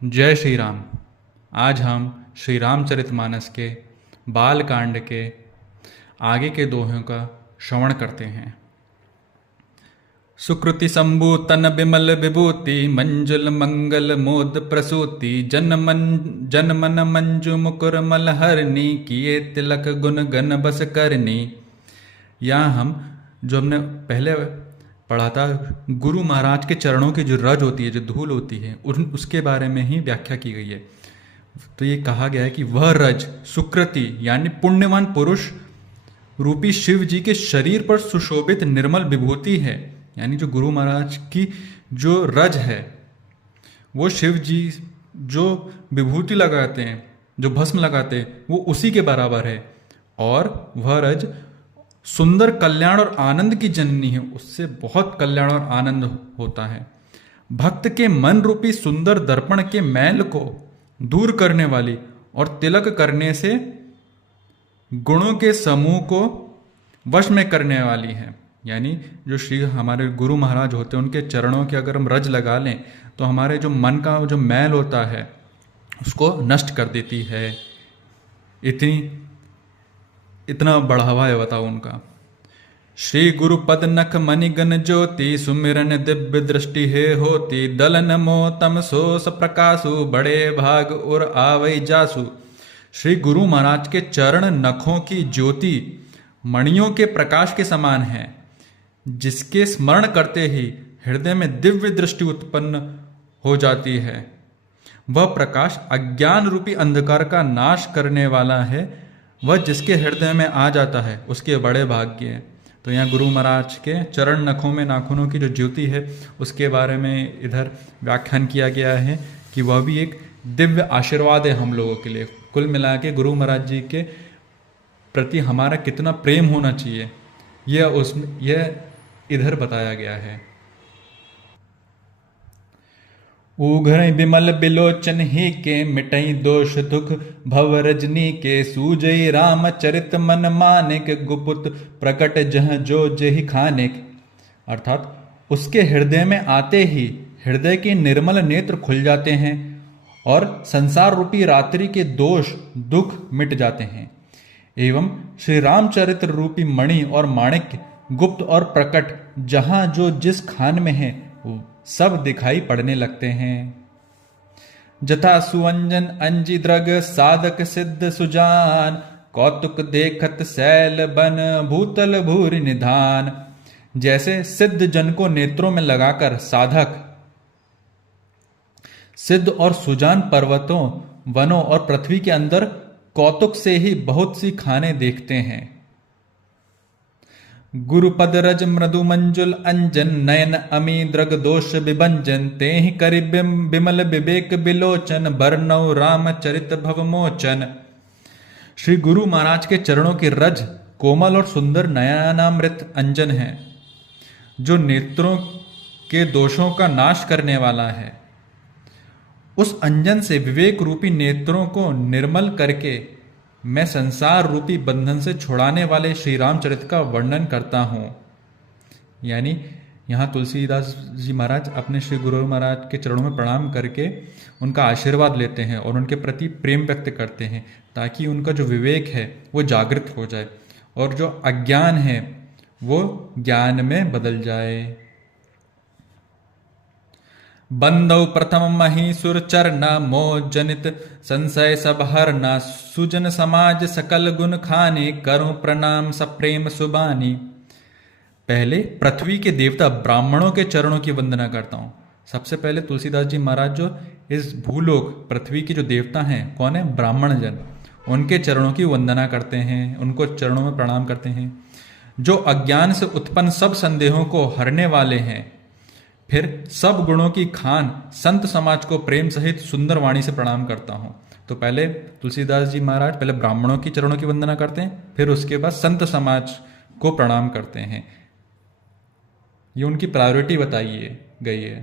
जय श्री राम। आज हम श्री रामचरितमानस के बाल कांड के आगे के दोहों का श्रवण करते हैं। सुकृति शंभु तन बिमल विभूति मंजुल मंगल मोद प्रसूति जन मन मंजु मुकुर मलहरनी किए तिलक गुण गण बस करनी। यहाँ हम जो हमने पहले पढ़ा था, गुरु महाराज के चरणों की जो रज होती है, जो धूल होती है, उसके बारे में ही व्याख्या की गई है। तो ये कहा गया है कि वह रज सुकृति यानी पुण्यवान पुरुष रूपी शिव जी के शरीर पर सुशोभित निर्मल विभूति है। यानी जो गुरु महाराज की जो रज है, वो शिव जी जो विभूति लगाते हैं, जो भस्म लगाते हैं, वो उसी के बराबर है। और वह रज सुंदर कल्याण और आनंद की जननी है, उससे बहुत कल्याण और आनंद होता है। भक्त के मन रूपी सुंदर दर्पण के मैल को दूर करने वाली और तिलक करने से गुणों के समूह को वश में करने वाली है। यानी जो श्री हमारे गुरु महाराज होते हैं, उनके चरणों के अगर हम रज लगा लें तो हमारे जो मन का जो मैल होता है उसको नष्ट कर देती है। इतना बढ़ावा है, बताओ उनका। श्री गुरु पद नख मणिगन ज्योति सुमिरन दिव्य दृष्टि है होती दलन मोह तम सोस प्रकाशु बड़े भाग और आवई जासु। श्री गुरु महाराज के चरण नखों की ज्योति मणियों के प्रकाश के समान है, जिसके स्मरण करते ही हृदय में दिव्य दृष्टि उत्पन्न हो जाती है। वह प्रकाश अज्ञान रूपी अंधकार का नाश करने वाला है। वह जिसके हृदय में आ जाता है उसके बड़े भाग्य हैं। तो यहाँ गुरु महाराज के चरण नखों में नाखूनों की जो ज्योति है उसके बारे में इधर व्याख्यान किया गया है कि वह भी एक दिव्य आशीर्वाद है हम लोगों के लिए। कुल मिला के गुरु महाराज जी के प्रति हमारा कितना प्रेम होना चाहिए, यह इधर बताया गया है। उघर बिमल बिलोचन ही के मिटई दोष दुख भव रजनी के सूजई राम चरित मन मानिक गुपुत प्रकट जह जो जहि खानिक। अर्थात उसके हृदय में आते ही हृदय के निर्मल नेत्र खुल जाते हैं और संसार रूपी रात्रि के दोष दुख मिट जाते हैं। एवं श्री रामचरित रूपी मणि और माणिक्य गुप्त और प्रकट जहां जो जिस खान में है सब दिखाई पड़ने लगते हैं। जथा सुअंजन अंजी द्रग साधक सिद्ध सुजान कौतुक देखत सैल बन भूतल भूरि निधान। जैसे सिद्ध जन को नेत्रों में लगाकर साधक सिद्ध और सुजान पर्वतों वनों और पृथ्वी के अंदर कौतुक से ही बहुत सी खाने देखते हैं। गुरुपद रज मृदु मंजुल अंजन नयन अमी द्रग दोष विभंजन तेहि करि बिमल विवेक बिलोचन बरनौ राम चरित भवमोचन। श्री गुरु महाराज के चरणों की रज कोमल और सुंदर नयनामृत अंजन है, जो नेत्रों के दोषों का नाश करने वाला है। उस अंजन से विवेक रूपी नेत्रों को निर्मल करके मैं संसार रूपी बंधन से छुड़ाने वाले श्री रामचरित का वर्णन करता हूं। यानी यहाँ तुलसीदास जी महाराज अपने श्री गुरु महाराज के चरणों में प्रणाम करके उनका आशीर्वाद लेते हैं और उनके प्रति प्रेम व्यक्त करते हैं, ताकि उनका जो विवेक है वो जागृत हो जाए और जो अज्ञान है वो ज्ञान में बदल जाए। बंदौ प्रथम महीसुर चरना मोह जनित संशय सब हरना सुजन समाज सकल गुण खाने करूं प्रणाम सप्रेम सुबानी। पहले पृथ्वी के देवता ब्राह्मणों के चरणों की वंदना करता हूं। सबसे पहले तुलसीदास जी महाराज जो इस भूलोक पृथ्वी के जो देवता हैं, कौन है? ब्राह्मण जन। उनके चरणों की वंदना करते हैं, उनको चरणों में प्रणाम करते हैं, जो अज्ञान से उत्पन्न सब संदेहों को हरने वाले हैं। फिर सब गुणों की खान संत समाज को प्रेम सहित सुंदर वाणी से प्रणाम करता हूं। तो पहले तुलसीदास जी महाराज पहले ब्राह्मणों की चरणों की वंदना करते हैं, फिर उसके बाद संत समाज को प्रणाम करते हैं। ये उनकी प्रायोरिटी बताई गई है।